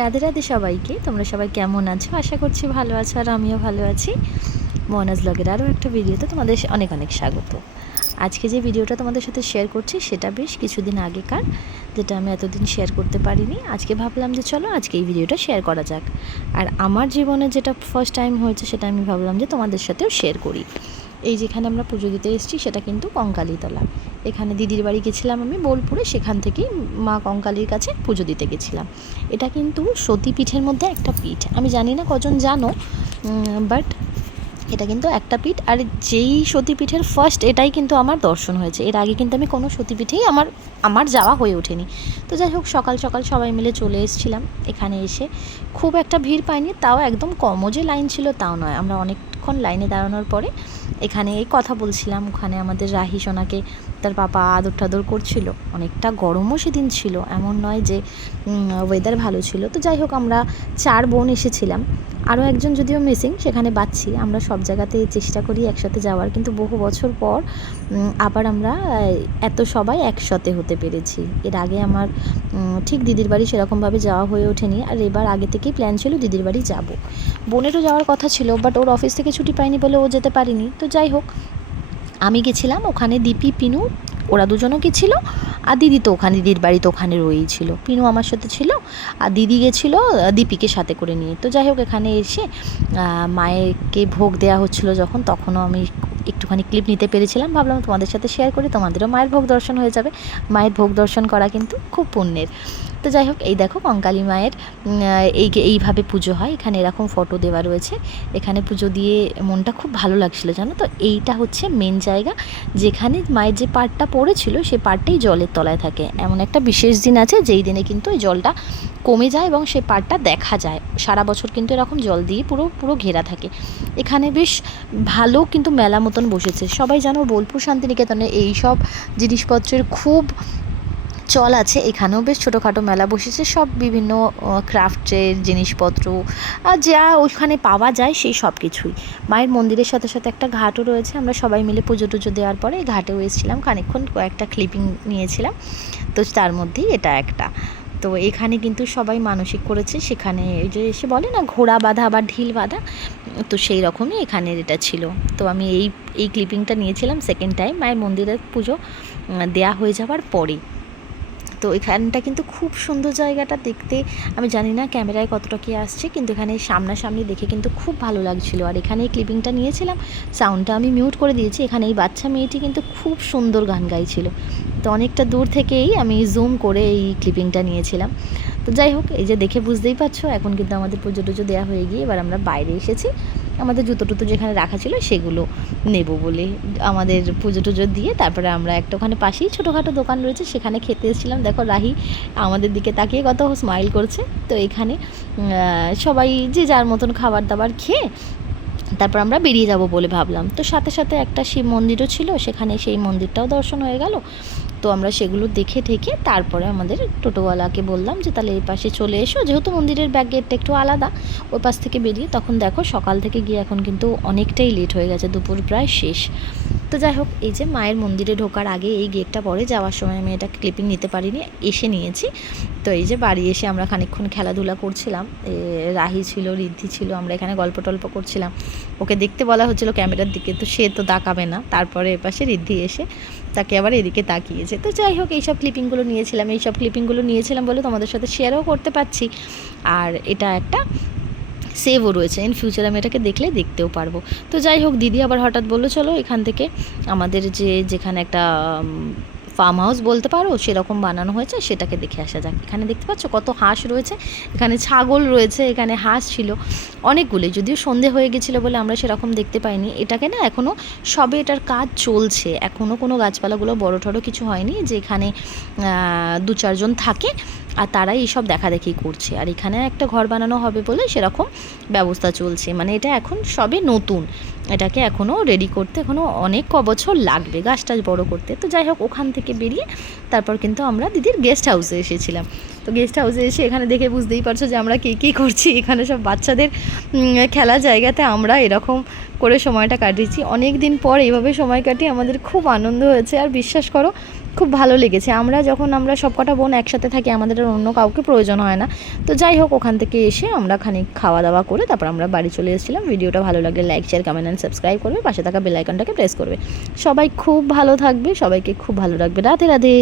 রাধে রাধে সবাইকে। তোমরা সবাই কেমন আছো? আশা করছি ভালো আছো, আর আমিও ভালো আছি। মনাজ ব্লগের আরও একটা ভিডিওতে তোমাদের অনেক অনেক স্বাগত। আজকে যে ভিডিওটা তোমাদের সাথে শেয়ার করছি সেটা বেশ কিছুদিন আগেকার, যেটা আমি এতদিন শেয়ার করতে পারিনি। আজকে ভাবলাম যে চলো আজকে এই ভিডিওটা শেয়ার করা যাক। আর আমার জীবনে যেটা ফার্স্ট টাইম হয়েছে সেটা আমি ভাবলাম যে তোমাদের সাথেও শেয়ার করি। এই যেখানে আমরা পুজো দিতে এসেছি সেটা কিন্তু কঙ্কালীতলা। এখানে দিদির বাড়ি গেছিলাম আমি বোলপুরে, সেখান থেকেই মা কঙ্কালীর কাছে পুজো দিতে গেছিলাম। এটা কিন্তু সতীপীঠের মধ্যে একটা পীঠ। আমি জানি না কজন জানো, বাট এটা কিন্তু একটা পীঠ। আর যেই সতীপীঠের ফার্স্ট এটাই কিন্তু আমার দর্শন হয়েছে। এর আগে কিন্তু আমি কোনো সতীপীঠেই আমার যাওয়া হয়ে ওঠেনি। তো যাই হোক, সকাল সকাল সবাই মিলে চলে এসেছিলাম। এখানে এসে খুব একটা ভিড় পাইনি, তাও একদম কমও যে লাইন ছিল তাও নয়। আমরা অনেকক্ষণ লাইনে দাঁড়ানোর পরে এখানে এই কথা বলছিলাম। ওখানে আমাদের রাহি সোনাকে তার পাপা আদর টাদর করছিল। অনেকটা গরমও সেদিন ছিল, এমন নয় যে ওয়েদার ভালো ছিল। তো যাই হোক, আমরা 4 বোন এসেছিলাম, আরও একজন যদিও মিসিং, সেখানে বাচ্চি। আমরা সব জায়গাতে চেষ্টা করি একসাথে যাওয়ার, কিন্তু বহু বছর পর আবার আমরা এত সবাই একসাথে হতে পেরেছি। এর আগে আমার ঠিক দিদির বাড়ি সেরকমভাবে যাওয়া হয়ে ওঠেনি। আর এবার আগে থেকেই প্ল্যান ছিল দিদির বাড়ি যাব। বোনেরও যাওয়ার কথা ছিল, বাট ওর অফিস থেকে ছুটি পায়নি বলে ও যেতে পারিনি। তো যাই হোক, আমি গেছিলাম। ওখানে দীপি, পিনু ওরা দুজনও গেছিলো। আর দিদি তো ওখানে, দিদির বাড়ি তো ওখানে রয়েইছিল। পিনু আমার সাথে ছিল, আর দিদি গেছিলো দীপিকে সাথে করে নিয়ে। তো যাই হোক, এখানে এসে মায়েরকে ভোগ দেওয়া হচ্ছিলো যখন, তখনও আমি একটুখানি ক্লিপ নিতে পেরেছিলাম। ভাবলাম তোমাদের সাথে শেয়ার করি, তোমাদেরও মায়ের ভোগ দর্শন হয়ে যাবে। মায়ের ভোগ দর্শন করা কিন্তু খুব পুণ্যের। তো যাই হোক, এই দেখো কঙ্কালী মায়ের এইভাবে পুজো হয়। এখানে এরকম ফটো দেওয়া রয়েছে। এখানে পুজো দিয়ে মনটা খুব ভালো লাগছিলো, জানো তো। এইটা হচ্ছে মেন জায়গা যেখানে মায়ের যে পাড়টা পড়েছিল সেই পাড়টাই জলের তলায় থাকে। এমন একটা বিশেষ দিন আছে যেই দিনে কিন্তু ওই জলটা কমে যায় এবং সেই পাড়টা দেখা যায়। সারা বছর কিন্তু এরকম জল দিয়ে পুরো পুরো ঘেরা থাকে। এখানে বেশ ভালো কিন্তু মেলা মতন বসেছে। সবাই জানো বোলপুর শান্তিনিকেতনে এই সব জিনিসপত্রের খুব চল আছে। এখানেও বেশ ছোটোখাটো মেলা বসেছে, সব বিভিন্ন ক্রাফটের জিনিসপত্র আর যা ওইখানে পাওয়া যায় সেই সব কিছুই। মায়ের মন্দিরের সাথে সাথে একটা ঘাটও রয়েছে। আমরা সবাই মিলে পুজো টুজো দেওয়ার পরে এই ঘাটেও এসেছিলাম, খানিকক্ষণ কয়েকটা ক্লিপিং নিয়েছিলাম। তো তার মধ্যেই এটা একটা। তো এখানে কিন্তু সবাই মানসিক করেছে। সেখানে এই যে এসে বলে না ঘোড়া বাঁধা বা ঢিল বাঁধা, তো সেই রকমই এখানের এটা ছিল। তো আমি এই ক্লিপিংটা নিয়েছিলাম সেকেন্ড টাইম মায়ের মন্দিরের পুজো দেয়া হয়ে যাওয়ার পরে। তো এখানটা কিন্তু খুব সুন্দর জায়গাটা দেখতে। আমি জানি না ক্যামেরায় কতটা কি আসছে, কিন্তু এখানে সামনাসামনি দেখে কিন্তু খুব ভালো লাগছিলো। আর এখানে এই ক্লিপিংটা নিয়েছিলাম, সাউন্ডটা আমি মিউট করে দিয়েছি। এখানে এই বাচ্চা মেয়েটি কিন্তু খুব সুন্দর গান গাইছিল। তো অনেকটা দূর থেকেই আমি জুম করে এই ক্লিপিংটা নিয়েছিলাম। তো যাই হোক, এই যে দেখে বুঝতেই পারছো, এখন কিন্তু আমাদের পুজো টুজো দেওয়া হয়ে গিয়ে এবার আমরা বাইরে এসেছি। আমাদের জুতো টুতো যেখানে রাখা ছিল সেগুলো নেব বলে আমাদের পুজো টুজো দিয়ে তারপরে আমরা একটা ওখানে পাশেই ছোটোখাটো দোকান রয়েছে সেখানে খেতে এসেছিলাম। দেখো রাহি আমাদের দিকে তাকিয়ে কত স্মাইল করছে। তো এখানে সবাই যে যার মতন খাবার দাবার খেয়ে তারপর আমরা বেরিয়ে যাব বলে ভাবলাম। তো সাথে সাথে একটা শিব মন্দিরও ছিল, সেখানে সেই মন্দিরটাও দর্শন হয়ে গেল। তো আমরা সেগুলো দেখে ঠেকে তারপরে আমাদের টোটোওয়ালাকে বললাম যে তাহলে এই পাশে চলে এসো, যেহেতু মন্দিরের ব্যাক গেটটা একটু আলাদা, ওই পাশ থেকে বেরিয়ে। তখন দেখো সকাল থেকে গিয়ে এখন কিন্তু অনেকটাই লেট হয়ে গেছে, দুপুর প্রায় শেষ। তো যাই হোক, এই যে মায়ের মন্দিরে ঢোকার আগে এই গেটটা পরে, যাওয়ার সময় আমি এটা ক্লিপিং নিতে পারিনি, এসে নিয়েছি। তো এই যে বাড়ি এসে আমরা খানিকক্ষণ খেলাধুলা করছিলাম। রাহি ছিল, ঋদ্ধি ছিল, আমরা এখানে গল্প টল্প করছিলাম। ওকে দেখতে বলা হচ্ছিলো ক্যামেরার দিকে, তো সে তো তাকাবে না। তারপরে এপাশে ঋদ্ধি এসে তাকে আবার এদিকে তাকিয়েছে। তো যাই হোক, এইসব ক্লিপিংগুলো নিয়েছিলাম বলে তোমাদের সাথে শেয়ারও করতে পারছি। আর এটা একটা সেভও রয়েছে, ইন ফিউচার আমি এটাকে দেখতেও পারবো। তো যাই হোক, দিদি আবার হঠাৎ বললো চলো এখান থেকে আমাদের যেখানে একটা ফার্ম হাউস বলতে পারো সেরকম বানানো হয়েছে, সেটাকে দেখে আসা যাক। এখানে দেখতে পাচ্ছ কত হাঁস রয়েছে, এখানে ছাগল রয়েছে, এখানে হাঁস ছিল অনেকগুলোই। যদিও সন্ধে হয়ে গেছিলো বলে আমরা সেরকম দেখতে পাইনি। এটাকে না এখনও সবে এটার কাজ চলছে, এখনও কোনো গাছপালাগুলো বড় ঠড়ো কিছু হয়নি, যে এখানে 2-4 জন থাকে আর তারাই এইসব দেখাদেখি করছে। আর এখানে একটা ঘর বানানো হবে বলে সেরকম ব্যবস্থা চলছে। মানে এটা এখন সবে নতুন, এটাকে এখনও রেডি করতে এখনও অনেক বছর লাগবে গাছটা বড় করতে। তো যাই হোক, ওখান থেকে বেরিয়ে তারপর কিন্তু আমরা দিদির গেস্ট হাউসে এসেছিলাম। তো গেস্ট হাউসে এসে এখানে দেখে বুঝতেই পারছো যে আমরা কী করছি। এখানে সব বাচ্চাদের খেলার জায়গাতে আমরা এরকম করে সময়টা কাটিয়েছি। অনেক দিন পর এইভাবে সময় কাটিয়ে আমাদের খুব আনন্দ হয়েছে। আর বিশ্বাস করো, খুব ভালো লেগেছে। আমরা সবকটা বোন একসাথে থাকি, আমাদের আর অন্য কাউকে প্রয়োজন হয় না। তো যাই হোক, ওখান থেকে এসে আমরা খানিক খাওয়া দাওয়া করে তারপর আমরা বাড়ি চলে এসেছিলাম। ভিডিওটা ভালো লাগলে like, share, comment and subscribe করবে, পাশে থাকা বেল আইকনটাকে প্রেস করবে। সবাই খুব ভালো থাকবে, সবাইকে খুব ভালো রাখবে। রাধে রাধে।